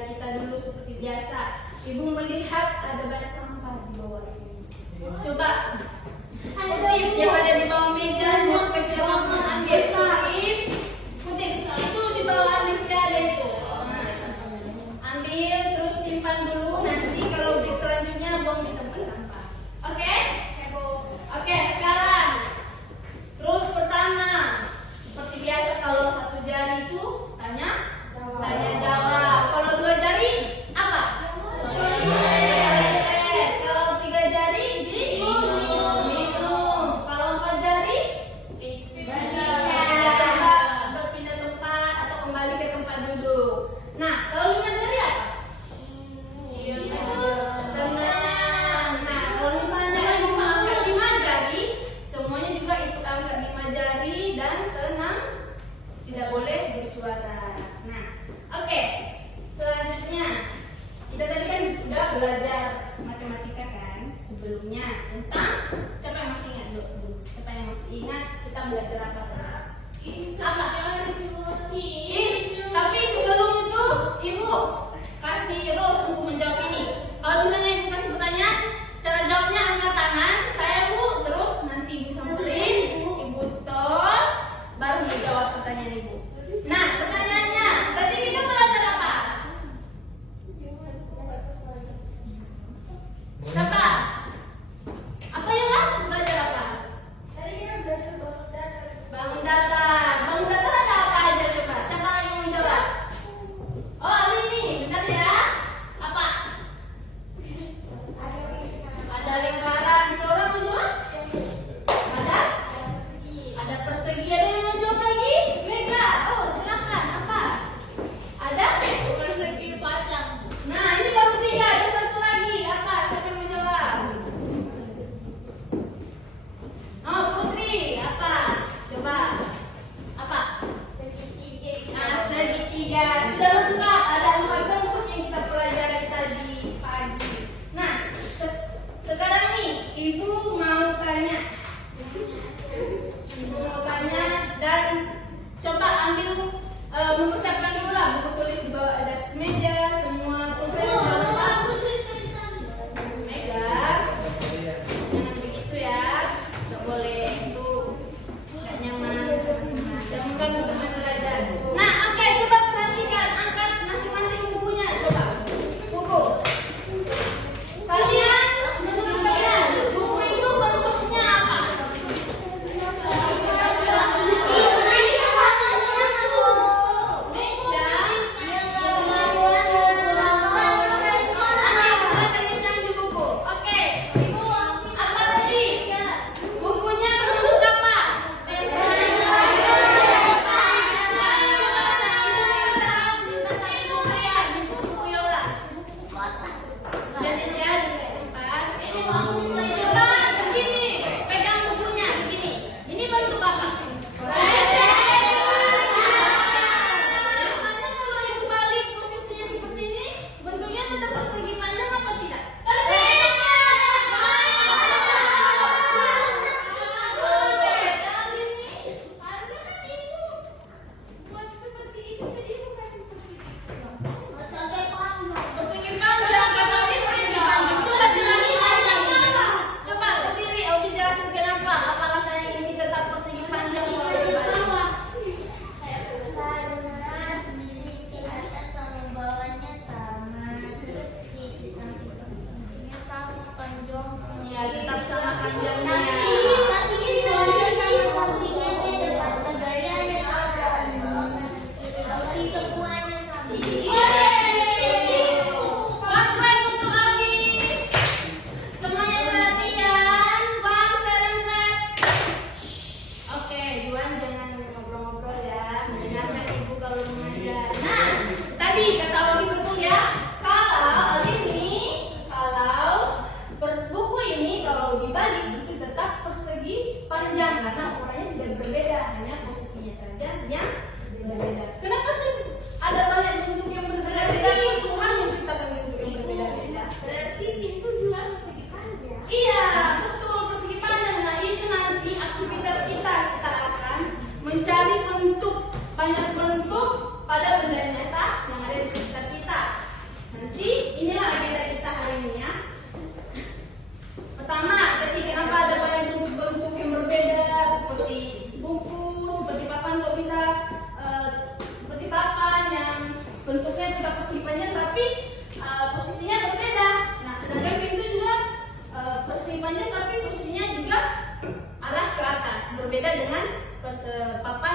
jari kita dulu seperti biasa. Ibu melihat ada banyak sampah di bawah ini. Coba kutip yang ada di bawah meja, bos kecil kamu ambil salib, kutip itu di bawah masih ada itu. Ambil terus simpan dulu, nanti kalau break selanjutnya buang di tempat sampah. Oke? Oke, sekarang terus pertama seperti biasa kalau satu jari itu tanya jawab. Kalau dua jari apa? Kalau tiga jari minum. Kalau empat jari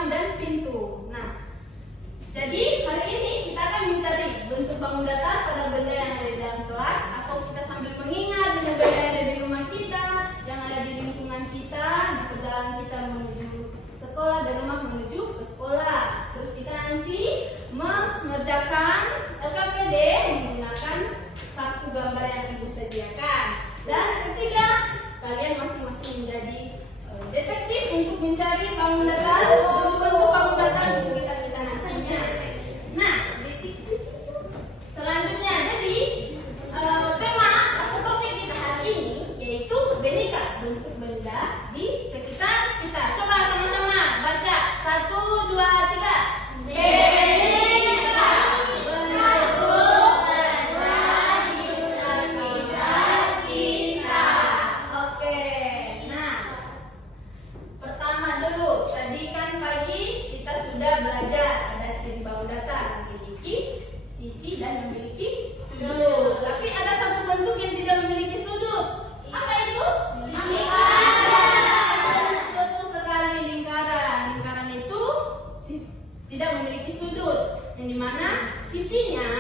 ruang dan pintu. Nah, jadi hari ini kita akan mencari bentuk bangun datar pada benda yang ada di dalam kelas, atau kita sambil mengingat benda-benda yang ada di rumah kita, yang ada di lingkungan kita, di perjalanan kita menuju sekolah, dari rumah menuju ke sekolah. Terus kita nanti mengerjakan LKPD menggunakan kartu gambar yang ibu sediakan. Dan ketiga, kalian masing-masing menjadi detektif untuk mencari bangun datar, bentuk-bentuk bangun datar di sekitar kita nantinya. Nah, selanjutnya jadi tema atau topik kita hari ini yaitu beneka, bentuk benda di sekitar kita. Coba sama-sama baca 1, 2, 3. Beneka, bentuk benda di sekitar kita. Oke, nah pertama dulu, tadi kan pagi kita sudah belajar ada ciri bangun datar, memiliki sisi dan memiliki sudut. Tapi ada satu bentuk yang tidak memiliki sudut. Apa itu? Lingkaran. Betul sekali, lingkaran. Lingkaran itu tidak memiliki sudut, yang dimana sisinya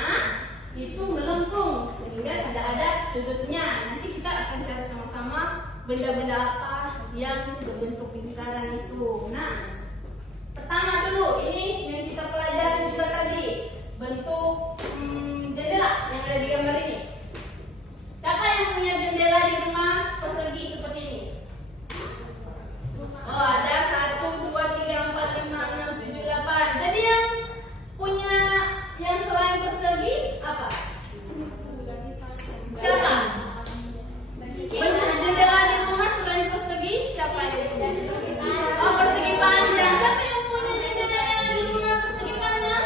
itu melengkung sehingga tidak ada sudutnya. Nanti kita akan cari sama-sama benda-benda apa yang berbentuk lingkaran itu. Nah, pertama dulu ini yang kita pelajari juga tadi, bentuk jendela yang ada di gambar ini. Siapa yang punya jendela di rumah persegi seperti ini? Oh, ada 1, 2, 3, 4, 5, 6, 7, 8. Jadi yang punya yang selain persegi apa? Siapa? Bentuk jendela di rumah selain persegi siapa yang punya? Oh, persegi panjang. Siapa yang punya jendela yang di rumah persegi panjang?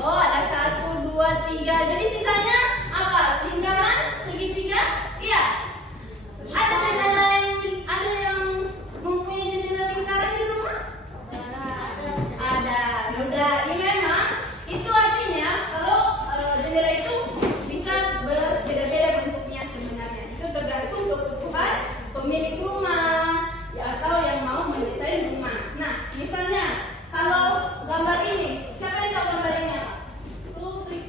Oh, ada 1, 2, 3. Jadi sisanya apa? Lingkaran, segitiga? Iya. Ada jendela yang mempunyai jendela lingkaran di rumah? Ada. Udah, ini memang itu artinya kalau jendela itu bisa berbeda-beda bentuknya sebenarnya. Itu tergantung kebutuhan pemilik rumah ya, atau yang mau mendesain rumah. Nah, misalnya kalau gambar ini, siapa yang tahu gambar ini apa? Putri.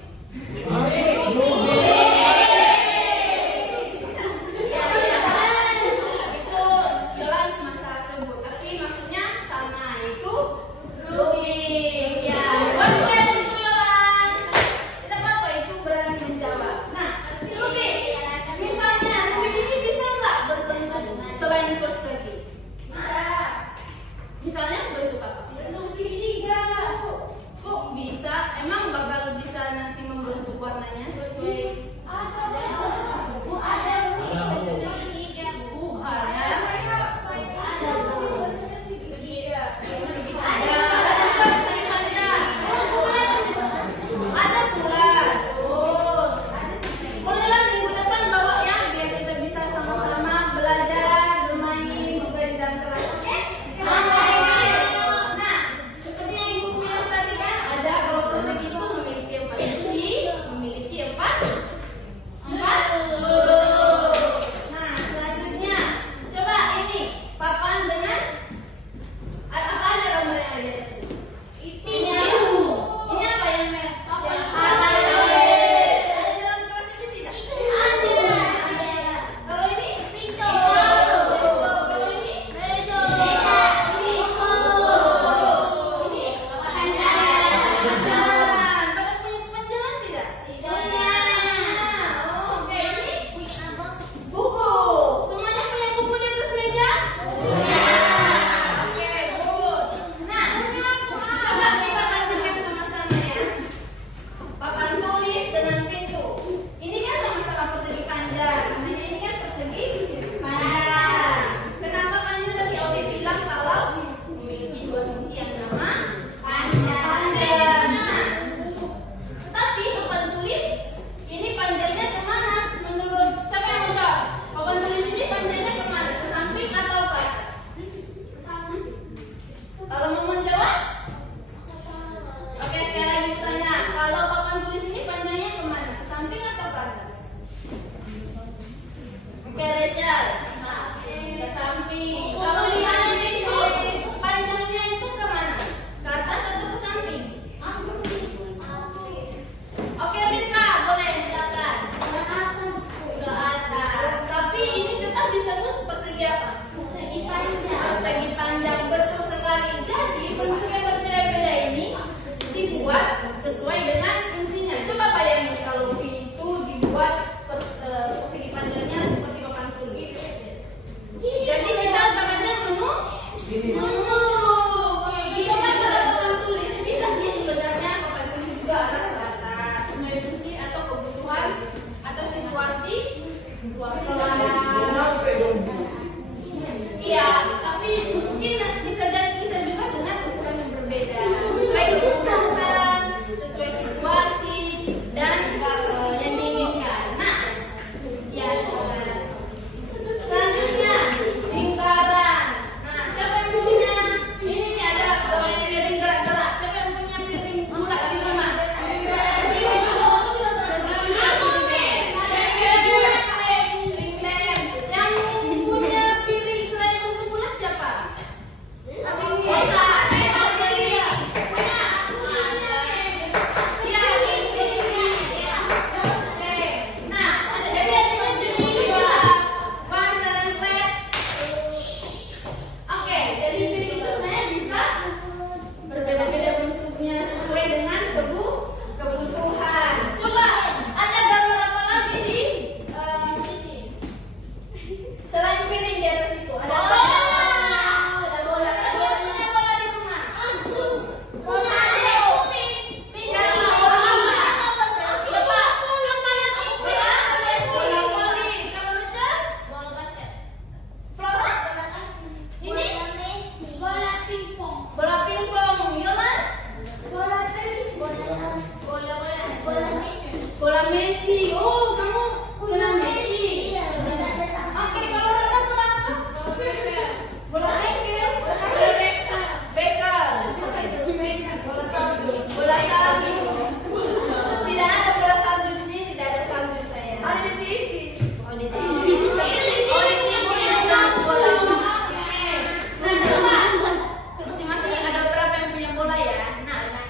Messi. Oh, kamu kenal Messi. Oke, kalau Ronaldo bola apa? Bola Beckham. Bola salju. Tidak ada bola salju di sini, tidak ada salju saya. Ada di TV. Oh, di TV. Oh, di TV ada bola. Nah, coba. Masing-masing ada berapa yang punya bola ya? Nah,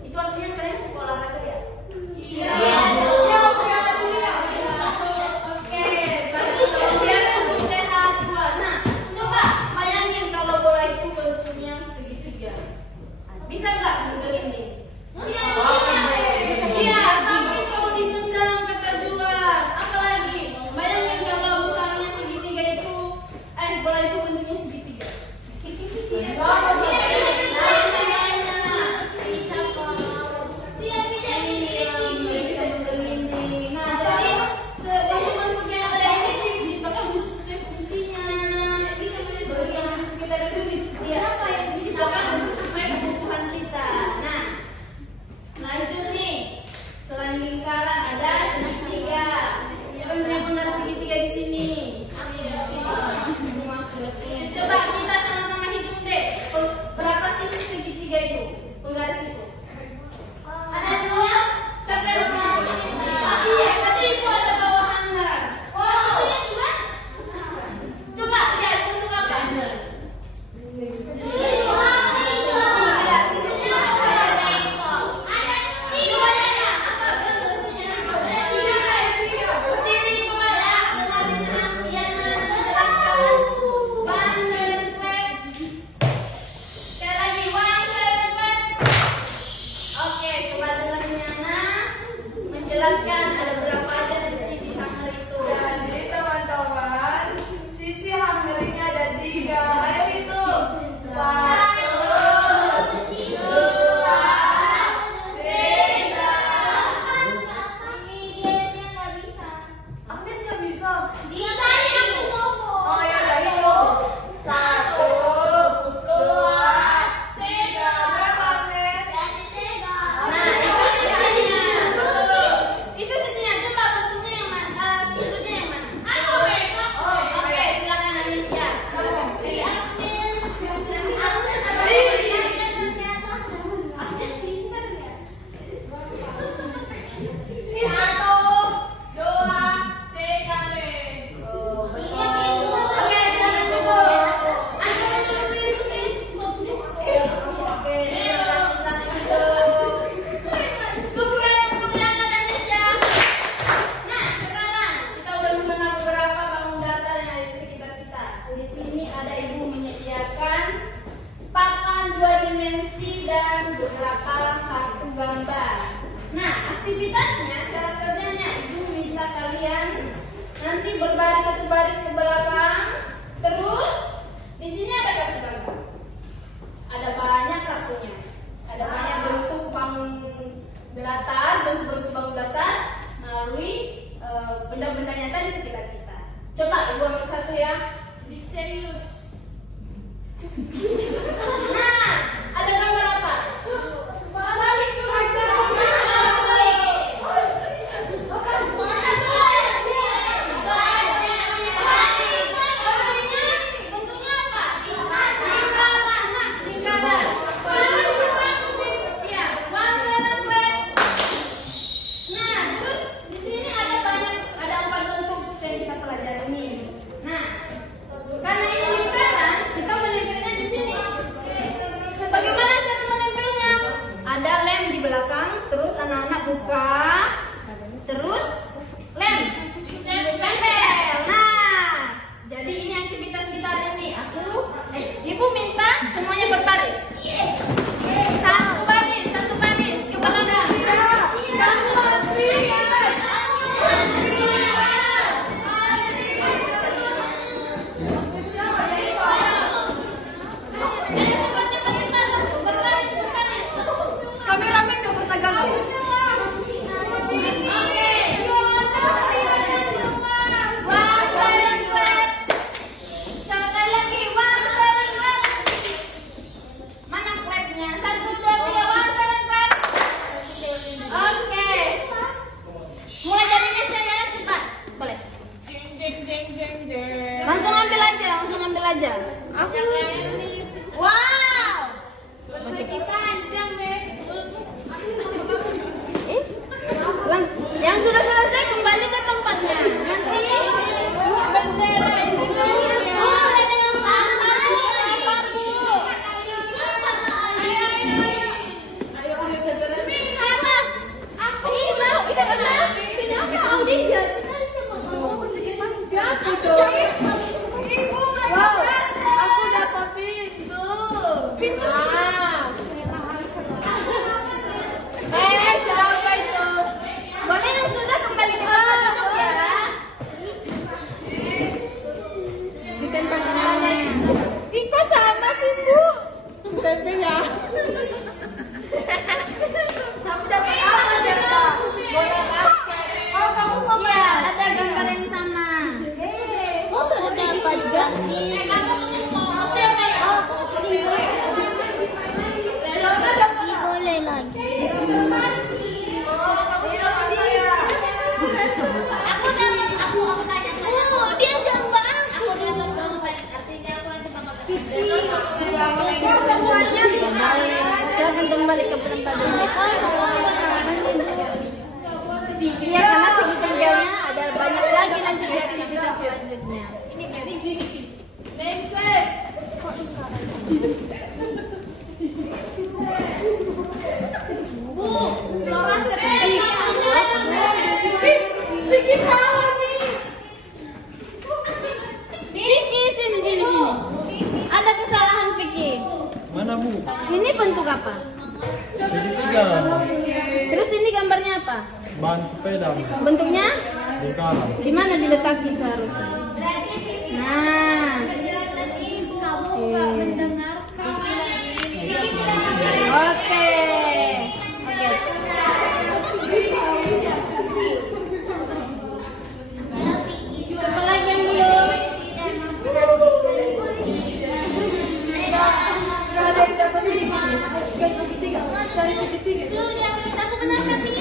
itu artinya kalian suka olahraga ya? Iya. Oke, berarti biar tubuh sehat juga. Nah, coba bayangin kalau bola itu bentuknya segitiga. Bisa nggak bentuk ini? Iya, sampai kalau ditendang kata juas. Apalagi, bayangin kalau misalnya segitiga itu, bola itu bentuknya segitiga. Lanjut nih, selain lingkaran ada segitiga. Siapa yang benar segitiga di sini? Coba kita sama-sama hitung deh. Berapa sisi segitiga itu? Penggaris itu. Ada 2. Siapa yang benar? Iya, tadi itu ada bawahannya. Oh, yang 2? Coba lihat bentuk apa? Jelaskan ada berapa aja sisi di hammer itu. Jadi teman-teman, sisi hammernya ada 3. Ayo hitung. 1, 2, 3. Agnes nggak bisa. Oh ya dari hitung. 1, 2, 3. Berapa Agnes? Nah, itu sisinya. Betul. Itu sisinya. Coba bentuknya yang mana? Sudutnya yang mana? Oke, silakan Alicia. Oke, silakan Bobo. Angkat dulu sini. Oke, terima kasih Santo. Tepuk tangan untuk anak Indonesia. Nah, sekarang kita udah mengenal beberapa bangun datar yang ada di sekitar kita. Di sini ada ibu menyediakan papan 2 dimensi dan beberapa kartu gambar. Nah, aktivitasnya, cara kerjanya, ibu minta kalian nanti berbaris satu baris ke belakang. Terus di sini ada kartu gambar. Ada banyak kartunya. Ada banyak bentuk bangun datar, bentuk bangun datar melalui benda-benda nyata di sekitar kita. Coba ibu ambil satu ya. Misterius. Nah, ada gambar apa? Balik tuh aja. Bentuknya apa? Lingkaran. Nah, lingkaran. Iya, 1 Nah, terus di sini ada 4 bentuk yang kita pelajari ini. Nah, karena ini lingkaran, kita menempelnya di sini. Bagaimana cara menempelnya? Ada lem di belakang, terus anak-anak buka, terus lem tempel. Nah, jadi ini aktivitas kita hari ini. Ibu minta semuanya berbaris. Satu baris ke belakang. Cepat, berbaris. Kameramen nggak bertagalog. Yang sudah selesai kembali ke tempatnya. Nanti buat bendera Indonesia. Wow, aku dapat pintu. Siapa itu? Boleh yang sudah kembali ke tempat ya. Di tempat mana? Iko sama sih, Bu. Tapi ya. Kamu dapat apa, Zeta? Bola basket. Oh, kamu mau Iya, main? ada gambar yang sama. Oh, ada apa juga nih? Leona dapat apa? Boleh lagi. Oh, kamu siapa saya? Aku dapat aku tanya. Dia gambar. Aku dapat gambar. Artinya aku nanti bakal Semuanya silakan kembali ke tempat ini. Iya, karena segitiganya ada banyak lagi nanti di aktivitas selanjutnya. Ningsih. Flora Vicky salah nih. Vicky sini. Ada kesalahan Vicky. Mana Bu? Ini bentuk apa? Segitiga. Terus ini gambarnya apa? Ban sepeda. Bentuknya Lingkaran. di mana diletakin seharusnya? Nah, kamu nggak mendengarkan. oke. Siapa lagi yang belum? Nggak ada yang dapat segitiga. Cari segitiga. Sudah guys, aku benar tapi.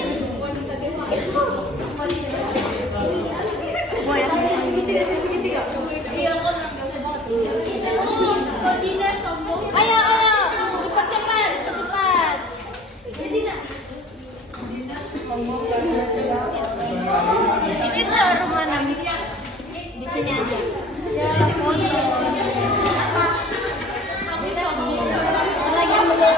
Boy, aku mau Segitiga. Ayo, dipercepat. Ini taruh mana? Di sini aja. Foto. Apa lagi yang belum?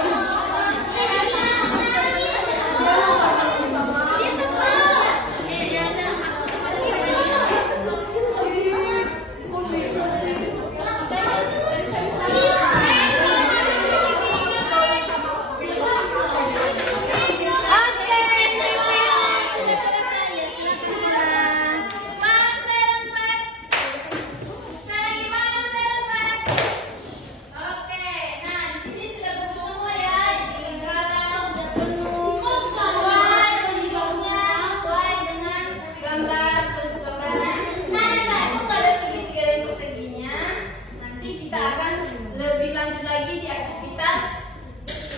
Lebih lanjut lagi di aktivitas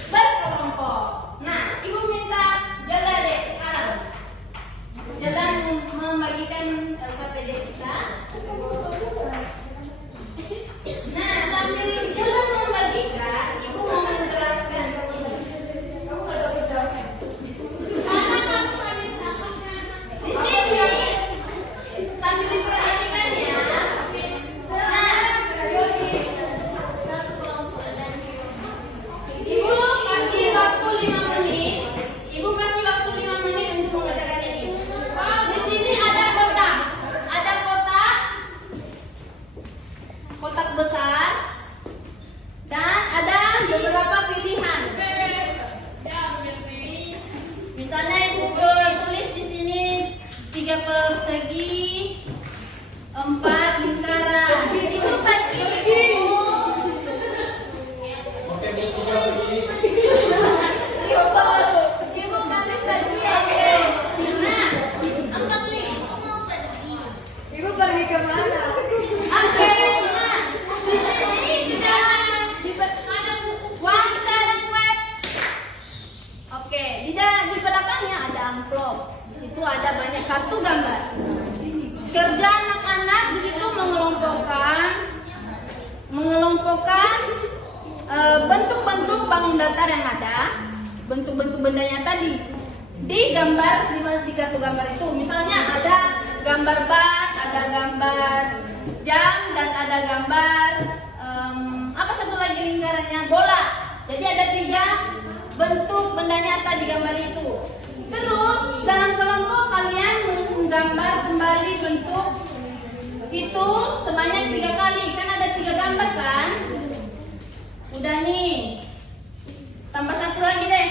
berkelompok. Nah, Ibu minta jalan deh sekarang. Jalan membagikan LKPD kita. Nah, sambil jalan membagikan, Ibu mau menjelaskan ke sini. Kamu ada ucapnya. Di sini sambil diperhatikan ya. Ibu kasih waktu 5 menit. Ibu kasih waktu 5 menit untuk mengerjakan ini. Di sini ada kotak. Ada kotak besar dan ada beberapa pilihan. Misalnya Ibu tulis di sini 3 persegi, 4 lingkaran. Ibu bagi. Ibu pergi ke mana? Oke, nah, di sini di dalam ada buku Wansa dan web. Oke, di belakangnya ada amplop. Di situ ada banyak kartu gambar. Kerja anak-anak di situ mengelompokkan bentuk-bentuk bangun datar yang ada, bentuk-bentuk bendanya tadi. digambar di kartu gambar itu. Misalnya ada gambar bat, ada gambar jam, dan ada gambar apa satu lagi lingkarannya, bola. Jadi ada 3 bentuk benda nyata di gambar itu. Terus dalam kelompok kalian menggambar kembali bentuk itu sebanyak 3 kali. Kan ada 3 gambar kan? Udah nih. Tambah 1 lagi deh.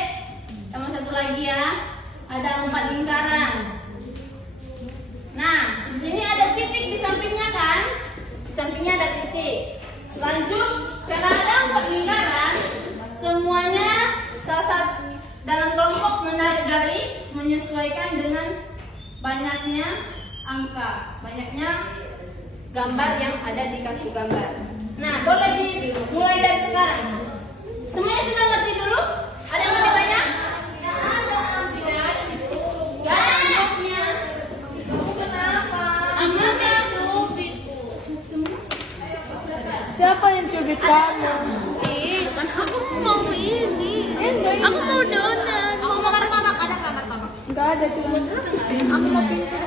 Tambah 1 lagi ya. Ada 4 lingkaran. Nah, di sini ada titik di sampingnya kan? Di sampingnya ada titik. Lanjut, karena ada 4 lingkaran, semuanya salah satu dalam kelompok menarik garis menyesuaikan dengan banyaknya angka, banyaknya gambar yang ada di kartu gambar. Nah, boleh dimulai dari sekarang. Semuanya sudah ngerti dulu? Ada yang mau ditanya? Tidak ada. Tidak ada di situ. Gak ada angkanya. Kamu kenapa? Angkanya cubitku. Siapa yang cubit kamu? Kan aku mau ini. Aku mau donat. Aku mau martabak, ada nggak martabak? Enggak ada cuma Aku mau pintu.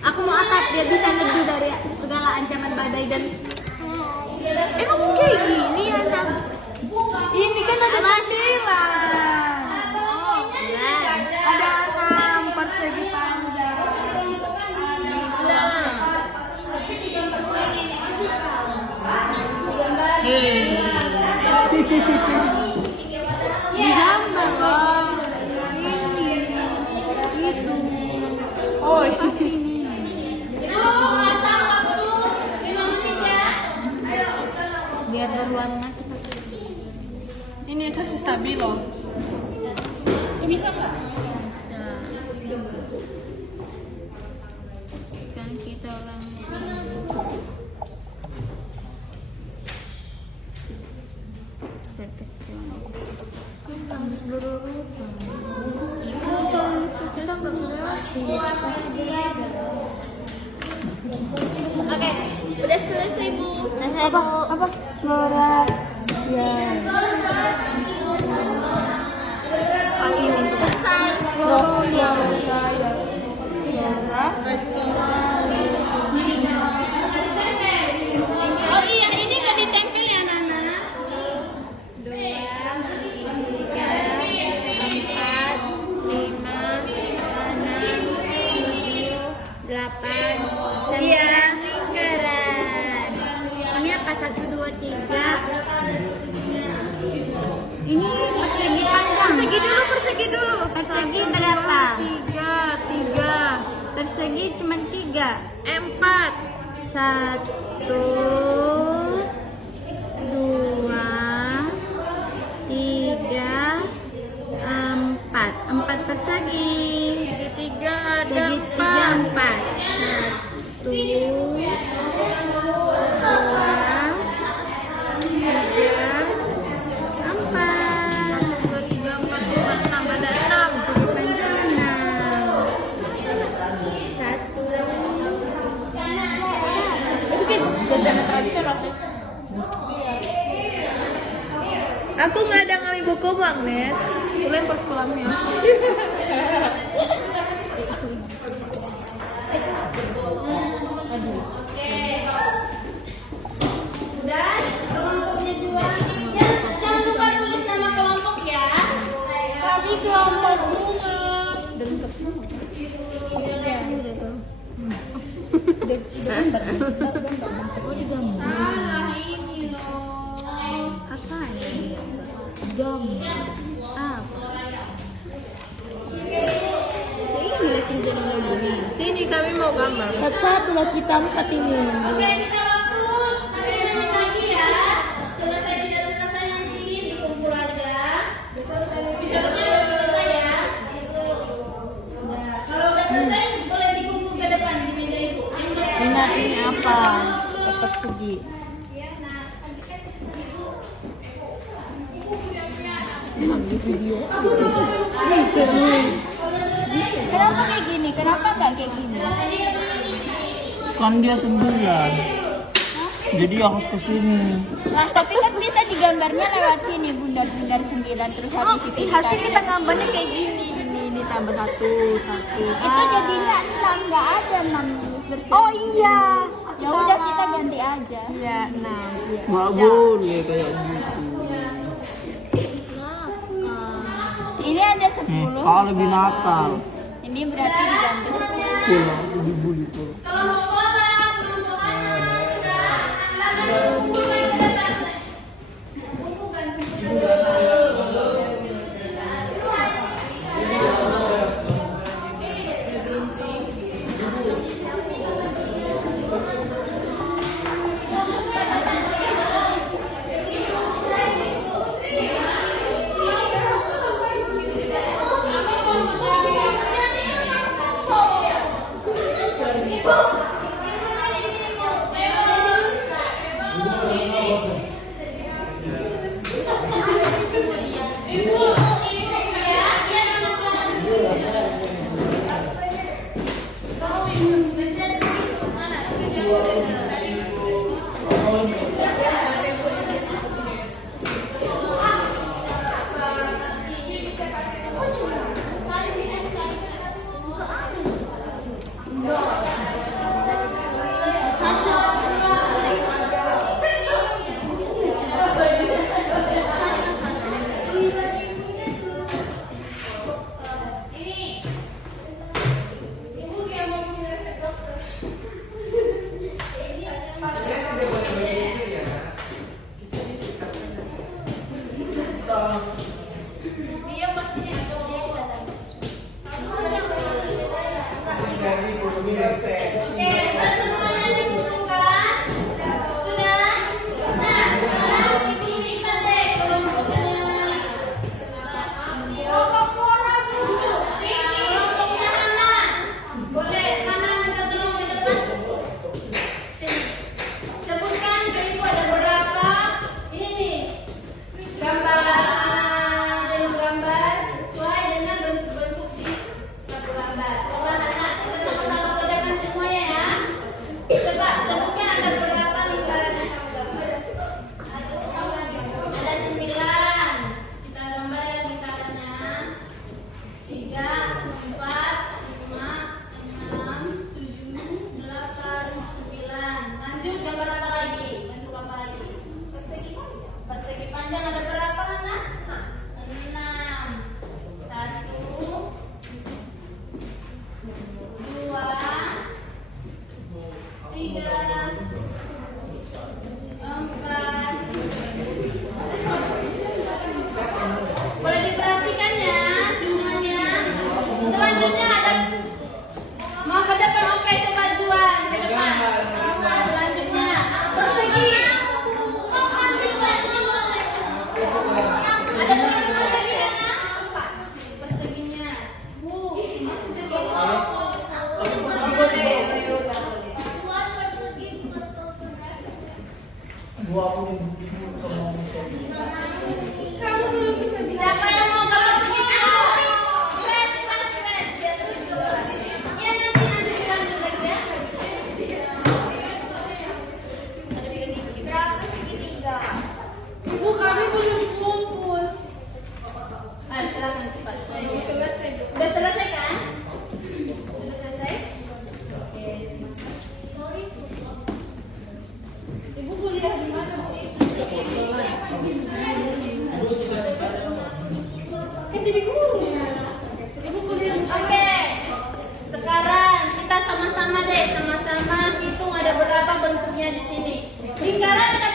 Aku mau akad biar bisa neduh dari segala ancaman badai dan emang kayak gini anak. ini kan ada 9. Oh, Ada 6 persegi panjang. digambar bang. Ini, itu. Oh, Ini. Asal waktu 5 menit ya. Biar berruang nanti. ini kasih stabilo. Bisa nggak? Kan kita orang Oke, udah selesai Bu. Apa? Flora. Ya. selesai. Flora. Oh iya, ini nggak ditempel ya Nana? 2, 3, 4, 5, 6, 7, 8, 9 lingkaran. Ini apa? 1, 2, 3. Ini persegi panjang. Persegi dulu. Persegi berapa? 3. Persegi cuma 3. 4. 1, 2, 3, 4. 4 persegi. Segitiga ada 4. 1, 2, 3, 4. 2, 3, 4, 5, 6 ada 6. Segi panjang 6. 1. Itu kan jajanan tradisional sih. Aku nggak ada ngambil buku bang, Nes. Aku lempar pulangnya. Udah, kelompoknya juga. Jangan lupa tulis nama kelompok ya. Kami kelompok bunga. Salah ini loh. Apa ini? Apa? Ini lah kerja dengan ini. Sini kami mau gambar. Satu lah kita 4 ini. Oke, sisa waktu 1 menit lagi ya. Selesai tidak selesai nanti dikumpul aja. Bisa selesai ya. Itu. Nah, kalau udah selesai boleh dikumpul ke depan di meja itu. Ingat ini apa? Dapat segi. Kenapa kayak gini? Kenapa nggak kayak gini? Kan dia 9. Jadi harus ke sini. Nah, tapi kan bisa digambarnya lewat sini, bundar-bundar 9 terus habis itu Harusnya ditarik. kita gambarnya kayak gini. Ini tambah 1, 1. Itu jadinya 6, nggak ada 6 bersih. Oh iya. Ya udah kita ganti aja. Iya, 6. Iya. Nggak boleh kayak gitu. Ini ada 10. Kalau lebih nakal. Ini berarti diganti 10. Pulang, dibully pulang. Kalau mau bola, sudah. Silakan buku yang ke depan. Buku ganti. Kamu belum bisa. Siapa yang mau gambar segini? Press. Biar terus juara. Ya nanti dilanjut lagi ya. Berapa segitiga? Bu, kami belum kumpul. Ayo silakan cepat. Udah selesai kan? Sudah selesai? Sorry. Ibu kuliah di mana, Bu? Kan jadi guru ya. Ibu kuliah di mana? Oke. Sekarang kita sama-sama deh, sama-sama hitung ada berapa bentuknya di sini. Lingkaran ada